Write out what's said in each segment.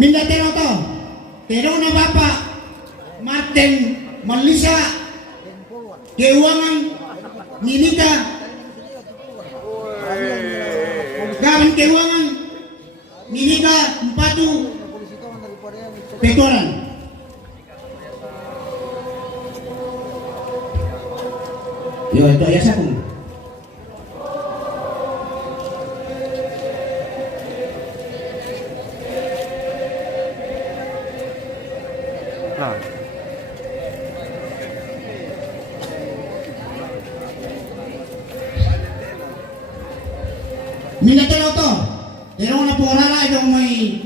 Minda Teroto, Terong na Bapak, Martin Malisa, Keuangan, Ninika, Gaban Keuangan, Ninika, Empatu, Petoran. Yo, itu ya satu. Nah. Minatero to, terong na porara itong may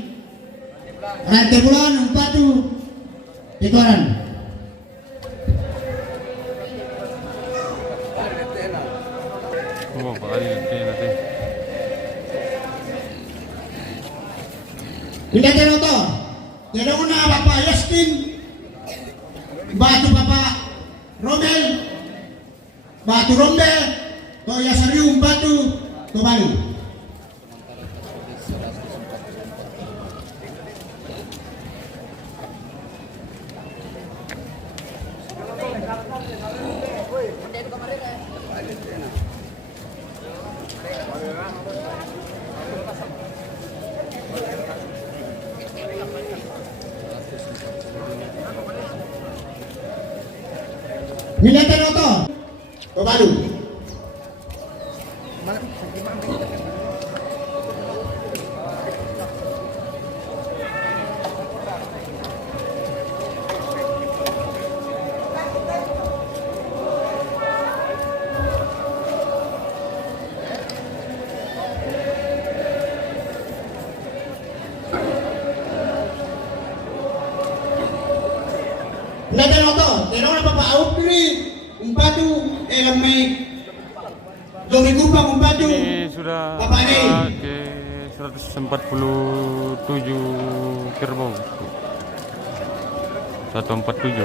rante bulan, Empatu, Petoran. Oh, bakal natin. Minatero to, terong na Bapak Yaskin, Batu Bapak Romel, Batu Rombel, Toya Sarium Batu, Tobalu. Minatero to, Tobalu. Minatero to, terong na Bapak Aupri, Empatu, may Domingupang Empatu, Ini sudah Bapak Nei. ke 147 kerbau. 147.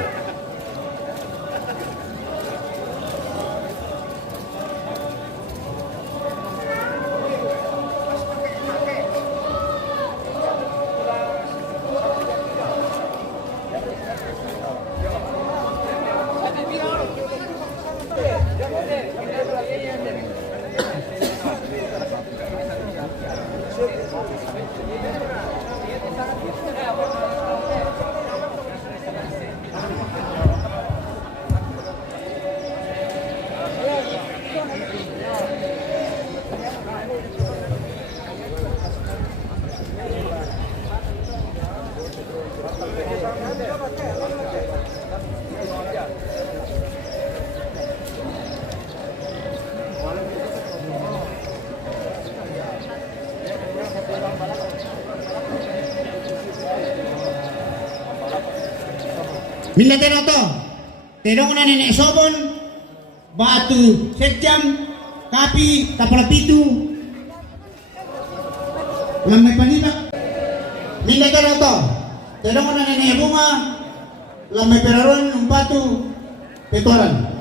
Minatero to, terong na Nenek Sobon, Batu Sekjam, Kapi, Tapalapitu, Lamay Panita. Minatero to, terong na Nenek Bunga, Lamay Peraron, Empatu, Petoran.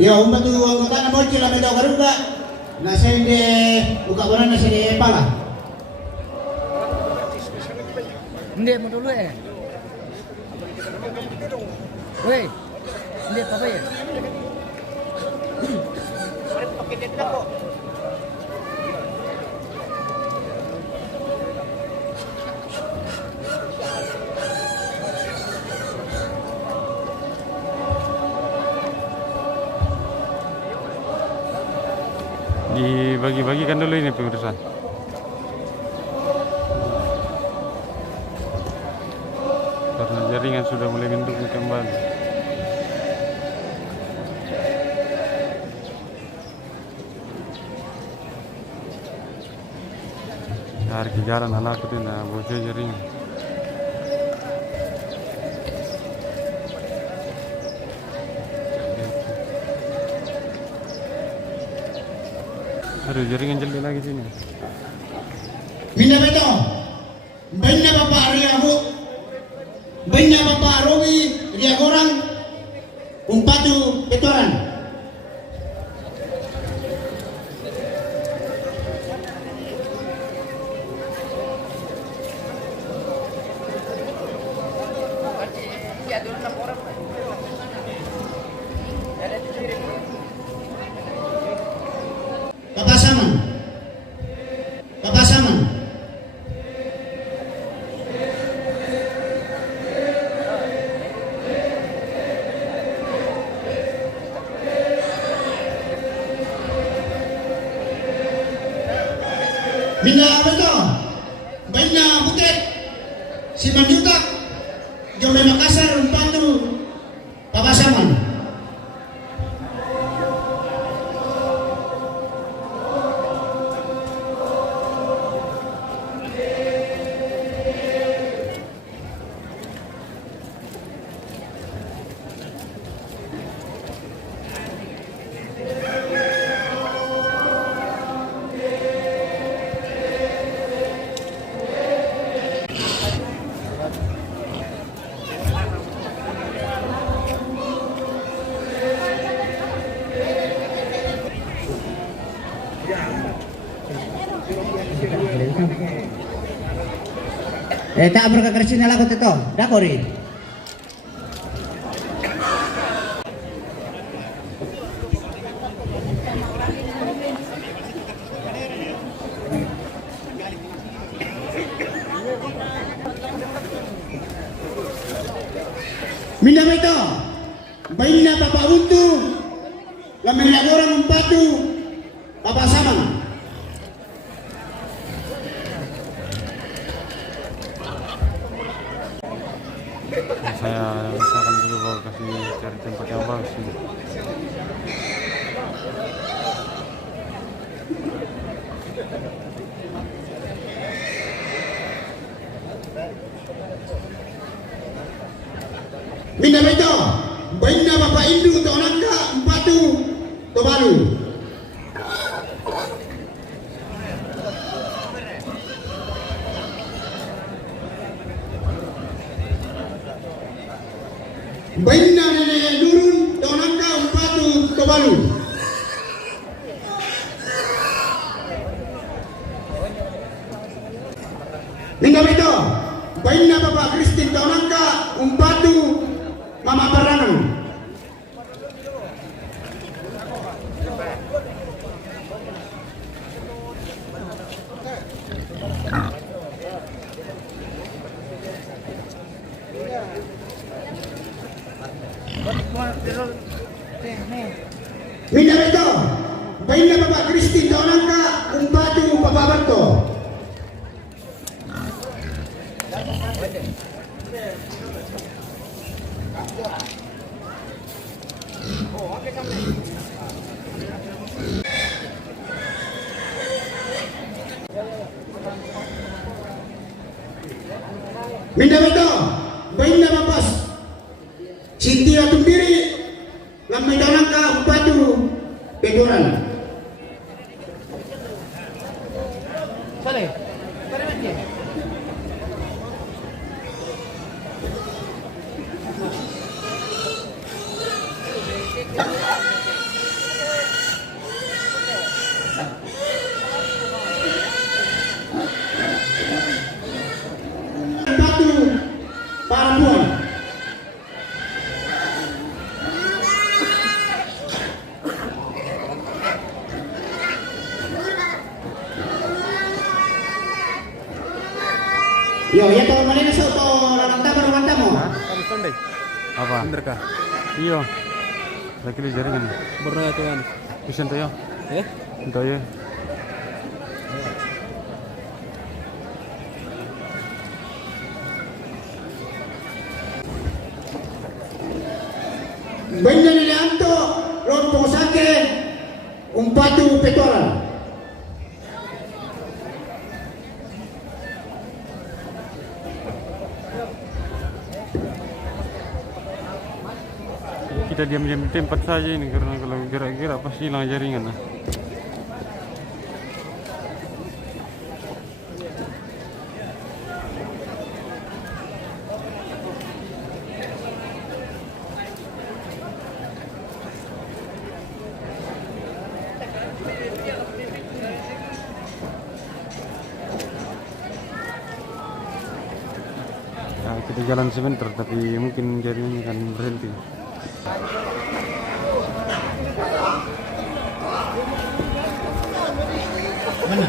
Ya, umpatu anggota na mo sila may daw karuga. Nasa hindi buka nasa di pala. Hindi mo dulu eh. Woi, hindi pa ba yan? Dibagi-bagikan dulu ini pemirsa. Karena jaringan sudah mulai mendukung kembali. Hari kejaran anakku tuh nah bocor jaringan. Aduh, jaringan jeli lagi sini. Minda beto. Banyak bapak Ria bu. Banyak bapak Robi Ria Gorang. Umpatu petoran. Kapasaman. Kapasaman. Bina beto. Bina Bukit. Simanjutak. Jombe Makassar Umpatu Kapasaman. Tak berkekersinya lagu itu, dakori. Minda itu, baina Bapak Untu, lamanya orang Umpatu, Bapak Samang. Saya usahakan dulu bawa kasih cari tempat yang bagus ini. Minda itu, baina Bapak Indu Tonangka Umpatu Tobalu. Baina Nene Nurun Tonangka Umpatu Tobalu. Minda itu, baina Bapak Kristin Tonangka Umpatu Mama Paranang. Minda itu, baina Bapak Kristin Tonangka Umpatu Bapak Barto. Minda itu, baina Bapak Sintia Tumbiri lamai Tonangka Umpatu Pedoran. Boleh. Boleh mati. Umpatu Parapuan. Yo, ya to malina sa to lalanta baru mo. Kamu Sunday. Apa? Bener kah? Iyo. Lagi di jaringan. Bener ya tuan. Bisa ento yo. Ento yo. Benda ni anto Lompo Sake Umpatu Petoran. Kita diam-diam di tempat saja ini karena kalau gerak-gerak pasti hilang jaringan. kita jalan sebentar tapi mungkin jaringannya akan berhenti. Mana?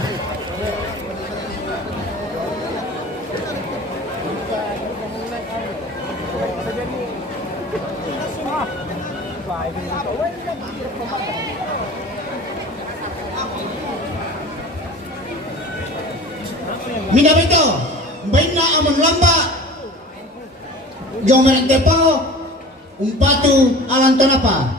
Minda itu, baina aman lamba. Jom merek depo, umpatu alanton apa?